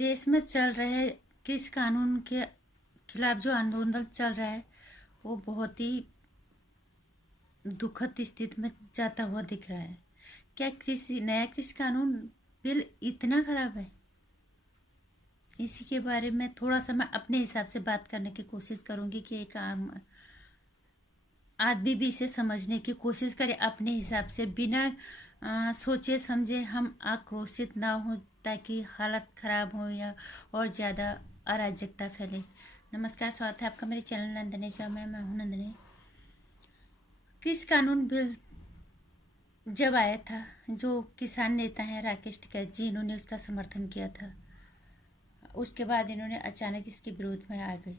देश में चल रहे कृषि कानून के खिलाफ जो आंदोलन चल रहा है वो बहुत ही दुखद स्थिति में जाता हुआ दिख रहा है। क्या नया कृषि कानून बिल इतना खराब है? इसी के बारे में थोड़ा सा मैं अपने हिसाब से बात करने की कोशिश करूंगी कि एक आम आदमी भी इसे समझने की कोशिश करे अपने हिसाब से, बिना सोचे समझे हम आक्रोशित ना हो ताकि हालत खराब हो या और ज़्यादा अराजकता फैले। नमस्कार, स्वागत है आपका मेरे चैनल नंदनी शो में। मैं हूँ नंदनी। कृषि कानून बिल जब आया था, जो किसान नेता हैं राकेश टिकैत जी, इन्होंने उसका समर्थन किया था। उसके बाद इन्होंने अचानक इसके विरोध में आ गए।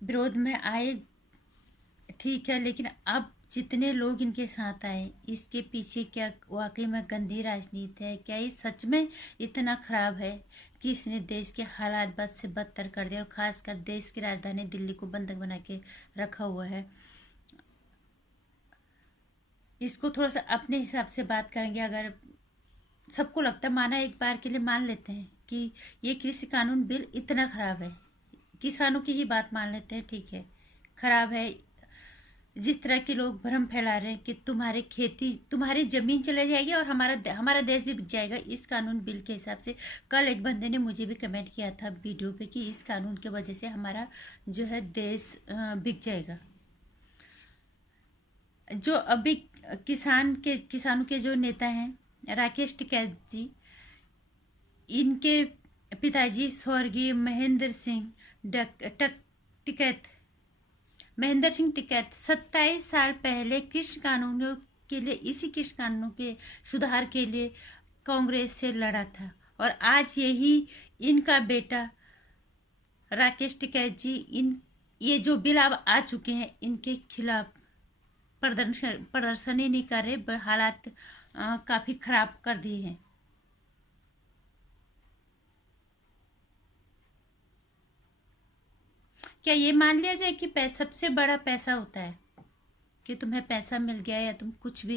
विरोध में आए ठीक है, लेकिन अब जितने लोग इनके साथ आए, इसके पीछे क्या वाकई में गंदी राजनीति है? क्या ये सच में इतना खराब है कि इसने देश के हालात बद से बदतर कर दिया और खासकर देश की राजधानी दिल्ली को बंधक बना के रखा हुआ है? इसको थोड़ा सा अपने हिसाब से बात करेंगे। अगर सबको लगता है, माना एक बार के लिए मान लेते हैं कि ये कृषि कानून बिल इतना खराब है, किसानों की ही बात मान लेते हैं, ठीक है खराब है। जिस तरह के लोग भ्रम फैला रहे हैं कि तुम्हारी जमीन चले जाएगी और हमारा देश भी बिक जाएगा इस कानून बिल के हिसाब से। कल एक बंदे ने मुझे भी कमेंट किया था वीडियो पे कि इस कानून की वजह से हमारा जो है देश बिक जाएगा। जो अभी किसानों के जो नेता हैं राकेश टिकैत जी, इनके पिताजी स्वर्गीय महेंद्र सिंह टिकैत 27 साल पहले कृषि कानूनों के लिए, इसी कृषि कानूनों के सुधार के लिए कांग्रेस से लड़ा था। और आज यही इनका बेटा राकेश टिकैत जी ये जो बिल अब आ चुके हैं, इनके खिलाफ प्रदर्शन ही नहीं कर रहे, हालात काफी खराब कर दिए हैं। क्या ये मान लिया जाए कि सबसे बड़ा पैसा होता है कि तुम्हें पैसा मिल गया या तुम कुछ भी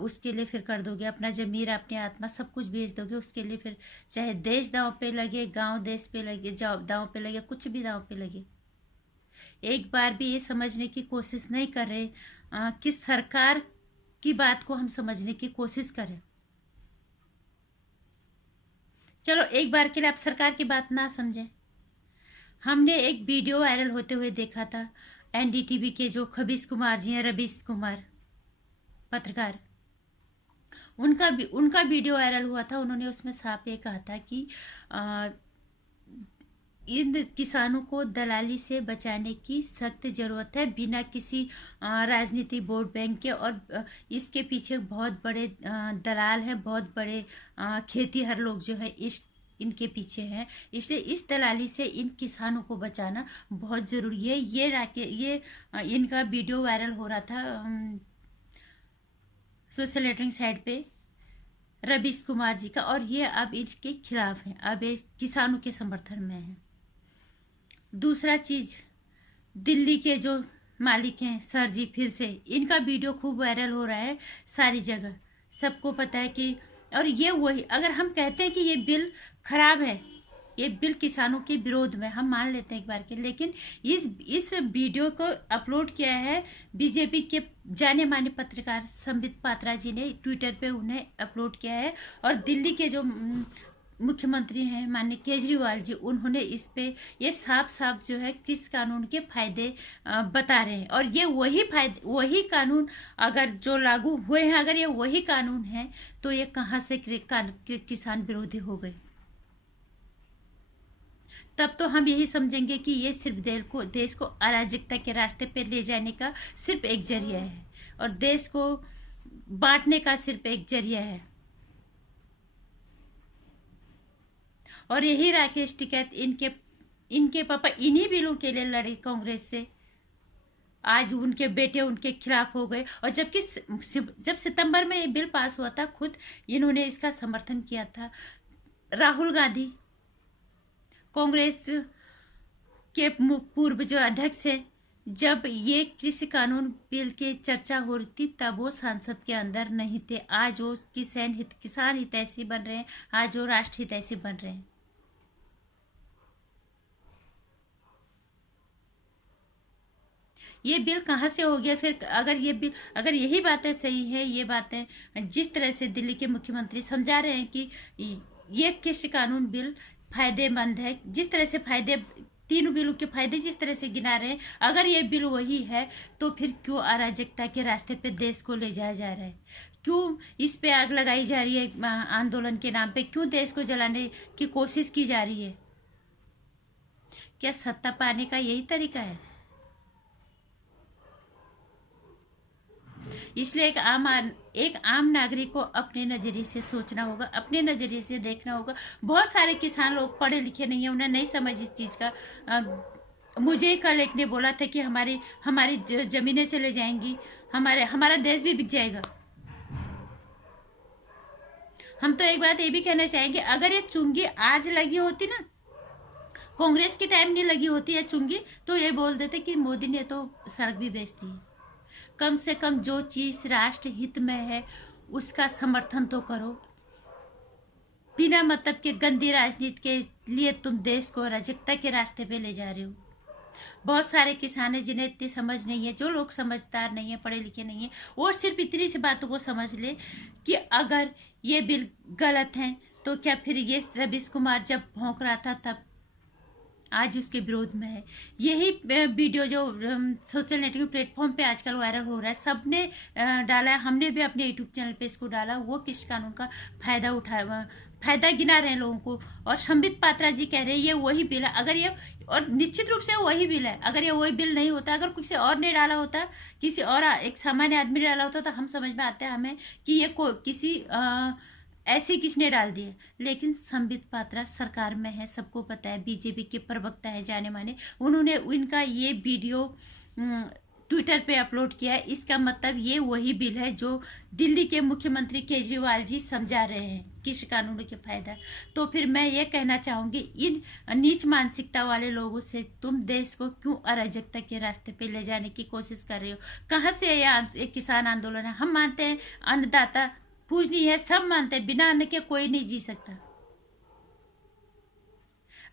उसके लिए फिर कर दोगे, अपना जमीर अपनी आत्मा सब कुछ बेच दोगे उसके लिए, फिर चाहे देश दांव पे लगे, गांव देश पे लगे, दांव पे लगे, कुछ भी दांव पे लगे। एक बार भी ये समझने की कोशिश नहीं कर रहे कि सरकार की बात को हम समझने की कोशिश करें। चलो एक बार के लिए आप सरकार की बात ना समझें। हमने एक वीडियो वायरल होते हुए देखा था एनडीटीवी के जो खबीस कुमार जी हैं, रबीश कुमार पत्रकार, उनका वीडियो वायरल हुआ था। उन्होंने उसमें साफ ये कहा था कि इन किसानों को दलाली से बचाने की सख्त जरूरत है, बिना किसी राजनीतिक वोट बैंक के। और इसके पीछे बहुत बड़े दलाल हैं, बहुत बड़े खेतीहर लोग जो है इनके पीछे हैं। इसलिए इस दलाली से इन किसानों को बचाना बहुत जरूरी है। ये इनका वीडियो वायरल हो रहा था सोशल नेटवर्किंग साइट पे रबीश कुमार जी का, और ये अब इसके खिलाफ है, अब ये किसानों के समर्थन में है। दूसरा चीज, दिल्ली के जो मालिक हैं सर जी, फिर से इनका वीडियो खूब वायरल हो रहा है सारी जगह, सबको पता है कि, और ये वही, अगर हम कहते हैं कि ये बिल खराब है, ये बिल किसानों के विरोध में, हम मान लेते हैं एक बार के, लेकिन इस वीडियो को अपलोड किया है बीजेपी के जाने माने पत्रकार संबित पात्रा जी ने, ट्विटर पे उन्हें अपलोड किया है। और दिल्ली के जो मुख्यमंत्री हैं माननीय केजरीवाल जी, उन्होंने इस पे ये साफ साफ जो है किस कानून के फायदे बता रहे हैं। और ये वही कानून अगर जो लागू हुए हैं, अगर ये वही कानून है तो ये कहां से किसान विरोधी हो गए? तब तो हम यही समझेंगे कि ये सिर्फ देश को अराजकता के रास्ते पे ले जाने का सिर्फ एक जरिया है, और देश को बांटने का सिर्फ एक जरिया है। और यही राकेश टिकैत इनके पापा इन्हीं बिलों के लिए लड़े कांग्रेस से, आज उनके बेटे उनके खिलाफ हो गए। और जब सितंबर में ये बिल पास हुआ था, खुद इन्होंने इसका समर्थन किया था। राहुल गांधी, कांग्रेस के पूर्व जो अध्यक्ष है, जब ये कृषि कानून बिल की चर्चा हो रही थी तब वो संसद के अंदर नहीं थे। आज वो किसान हितैषी बन रहे हैं, आज वो राष्ट्र हितैषी बन रहे हैं। ये बिल कहाँ से हो गया फिर? अगर ये बिल, अगर यही बातें सही है, ये बातें जिस तरह से दिल्ली के मुख्यमंत्री समझा रहे हैं कि ये कृषि कानून बिल फायदेमंद है, जिस तरह से फायदे, तीनों बिलों के फायदे जिस तरह से गिना रहे हैं, अगर ये बिल वही है तो फिर क्यों अराजकता के रास्ते पे देश को ले जाया जा रहा है? क्यों इस पे आग लगाई जा रही है आंदोलन के नाम पे? क्यों देश को जलाने की कोशिश की जा रही है? क्या सत्ता पाने का यही तरीका है? इसलिए एक आम नागरिक को अपने नजरिए से सोचना होगा, अपने नजरिए से देखना होगा। बहुत सारे किसान लोग पढ़े लिखे नहीं है, उन्हें नहीं समझ इस चीज का। मुझे कल एक ने बोला था कि हमारी हमारी जमीनें चले जाएंगी, हमारा देश भी बिक जाएगा। हम तो एक बात ये भी कहना चाहेंगे, अगर ये चुंगी आज लगी होती ना, कांग्रेस के टाइम नहीं लगी होती है चुंगी, तो ये बोल देते कि मोदी ने तो सड़क भी बेच दी है। कम से कम जो चीज राष्ट्र हित में है उसका समर्थन तो करो। बिना मतलब के गंदी राजनीति के लिए तुम देश को अराजकता के रास्ते पे ले जा रहे हो। बहुत सारे किसान हैं जिन्हें इतनी समझ नहीं है, जो लोग समझदार नहीं है, पढ़े लिखे नहीं है, वो सिर्फ इतनी सी बातों को समझ ले कि अगर ये बिल गलत है तो क्या फिर ये रवीश कुमार जब भौंक रहा था तब आज उसके विरोध में है। यही वीडियो जो सोशल नेटवर्किंग प्लेटफॉर्म पे आजकल वायरल हो रहा है, सबने डाला है, हमने भी अपने यूट्यूब चैनल पे इसको डाला। वो कृषि कानून का फायदा गिना रहे हैं लोगों को, और संबित पात्रा जी कह रहे हैं ये वही बिल है। अगर ये, और निश्चित रूप से वही बिल है, अगर ये वही बिल नहीं होता, अगर किसी और ने डाला होता, किसी और एक सामान्य आदमी ने डाला होता, तो हम समझ में आते हैं हमें कि ये किसी ऐसे किसने डाल दिए। लेकिन संबित पात्रा सरकार में है, सबको पता है, बीजेपी के प्रवक्ता है जाने माने, उन्होंने इनका ये वीडियो ट्विटर पे अपलोड किया है। इसका मतलब ये वही बिल है जो दिल्ली के मुख्यमंत्री केजरीवाल जी समझा रहे हैं कृषि कानूनों के फायदा। तो फिर मैं ये कहना चाहूंगी इन नीच मानसिकता वाले लोगों से, तुम देश को क्यों अराजकता के रास्ते पे ले जाने की कोशिश कर रहे हो? कहाँ से ये किसान आंदोलन है? हम मानते हैं अन्नदाता पूजनीय है, सब मानते हैं, बिना अन्न के कोई नहीं जी सकता।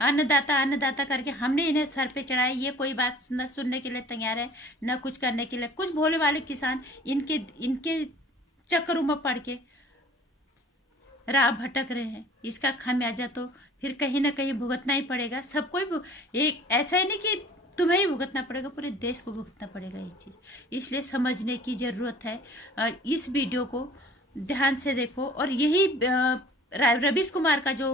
अन्नदाता अन्नदाता करके हमने इन्हें सर पे चढ़ाया, ये कोई बात न सुनने के लिए तैयार है, न कुछ करने के लिए। कुछ भोले वाले किसान इनके चक्करों में पड़ के राह भटक रहे हैं। इसका खामियाजा तो फिर कहीं ना कहीं भुगतना ही पड़ेगा सबको ही। एक ऐसा ही नहीं कि तुम्हें ही भुगतना पड़ेगा, पूरे देश को भुगतना पड़ेगा ये चीज। इसलिए समझने की जरूरत है। इस वीडियो को ध्यान से देखो। और यही रवीश कुमार का जो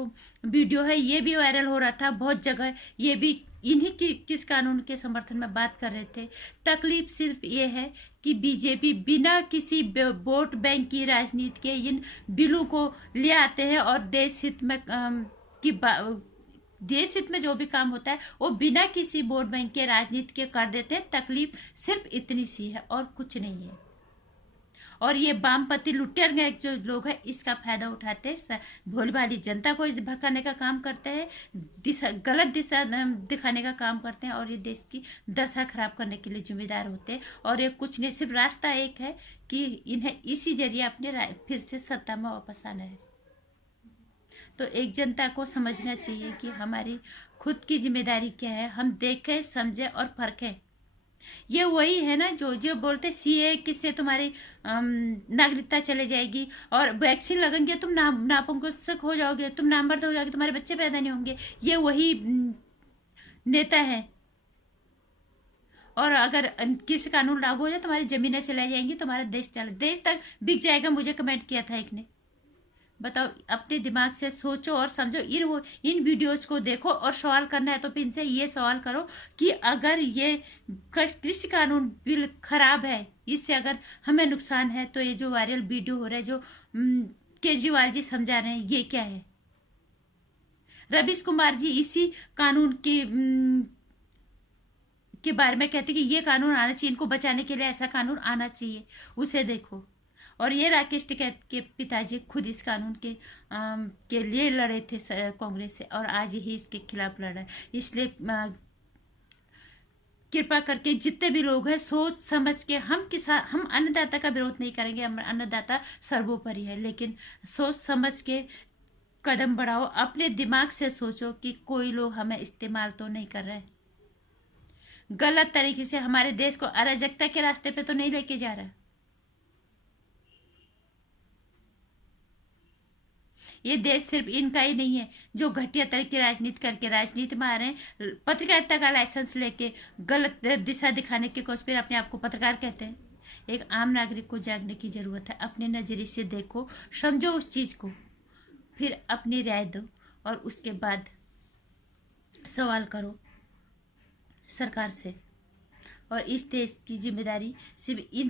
वीडियो है ये भी वायरल हो रहा था बहुत जगह, ये भी इन्हीं की किस कानून के समर्थन में बात कर रहे थे। तकलीफ सिर्फ ये है कि बीजेपी बिना किसी वोट बैंक की राजनीति के इन बिलों को ले आते हैं, और देश हित में देश हित में जो भी काम होता है वो बिना किसी वोट बैंक के राजनीति के कर देते हैं। तकलीफ सिर्फ इतनी सी है और कुछ नहीं है। और ये वामपंथी लुटेर जो लोग हैं इसका फायदा उठाते हैं, भोली भाली जनता को भड़काने का काम करते हैं, गलत दिशा दिखाने का काम करते हैं, और ये देश की दशा खराब करने के लिए जिम्मेदार होते हैं। और ये कुछ नहीं, सिर्फ रास्ता एक है कि इन्हें इसी जरिए अपने फिर से सत्ता में वापस आना है। तो एक जनता को समझना चाहिए कि हमारी खुद की जिम्मेदारी क्या है। हम देखें, समझें और परखें। ये वही है ना जो जो बोलते सीए किससे तुम्हारी नागरिकता चले जाएगी, और वैक्सीन लगेंगे तुम नापसंद हो जाओगे, तुम नामर्द हो जाओगे, तुम्हारे बच्चे पैदा नहीं होंगे। ये वही नेता है। और अगर कृषि कानून लागू हो जाए तुम्हारी जमीनें चलाई जाएंगी, तुम्हारा देश तक बिक जाएगा। मुझे कमेंट किया था एक ने। बताओ, अपने दिमाग से सोचो और समझो। इन वीडियोस को देखो, और सवाल करना है तो फिर इनसे ये सवाल करो कि अगर ये कृषि कानून बिल खराब है, इससे अगर हमें नुकसान है, तो ये जो वायरल वीडियो हो रहा है जो केजरीवाल जी समझा रहे हैं, ये क्या है? रवीश कुमार जी इसी कानून के बारे में कहते कि ये कानून आना चाहिए, इनको बचाने के लिए ऐसा कानून आना चाहिए, उसे देखो। और ये राकेश टिकैत के पिताजी खुद इस कानून के लिए लड़े थे कांग्रेस से, और आज ही इसके खिलाफ लड़ा है। इसलिए कृपा करके जितने भी लोग हैं सोच समझ के, हम अन्नदाता का विरोध नहीं करेंगे, हम अन्नदाता सर्वोपरि है, लेकिन सोच समझ के कदम बढ़ाओ। अपने दिमाग से सोचो कि कोई लोग हमें इस्तेमाल तो नहीं कर रहे, गलत तरीके से हमारे देश को अराजकता के रास्ते पे तो नहीं लेके जा रहा। ये देश सिर्फ इनका ही नहीं है जो घटिया तरीके की राजनीति करके राजनीति में आ रहे हैं, पत्रकारिता का लाइसेंस लेके गलत दिशा दिखाने की कोशिश, फिर अपने आप को पत्रकार कहते हैं। एक आम नागरिक को जागने की जरूरत है, अपने नजरिए से देखो, समझो उस चीज को, फिर अपनी राय दो और उसके बाद सवाल करो सरकार से। और इस देश की जिम्मेदारी सिर्फ इन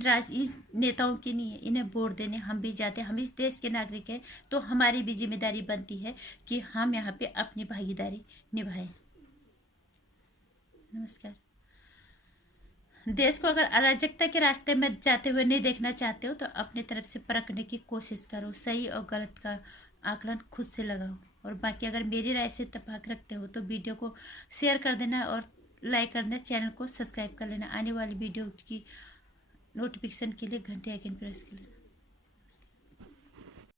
नेताओं की नहीं है, इन्हें वोट देने हम भी जाते हैं, हम इस देश के नागरिक हैं, तो हमारी भी जिम्मेदारी बनती है कि हम यहाँ पे अपनी भागीदारी निभाएं। नमस्कार। देश को अगर अराजकता के रास्ते में जाते हुए नहीं देखना चाहते हो तो अपने तरफ से परखने की कोशिश करो, सही और गलत का आकलन खुद से लगाओ। और बाकी अगर मेरी राय से इत्तेफाक रखते हो तो वीडियो को शेयर कर देना और लाइक कर देना, चैनल को सब्सक्राइब कर लेना, आने वाली वीडियो की नोटिफिकेशन के लिए घंटे आइकन प्रेस कर लेना।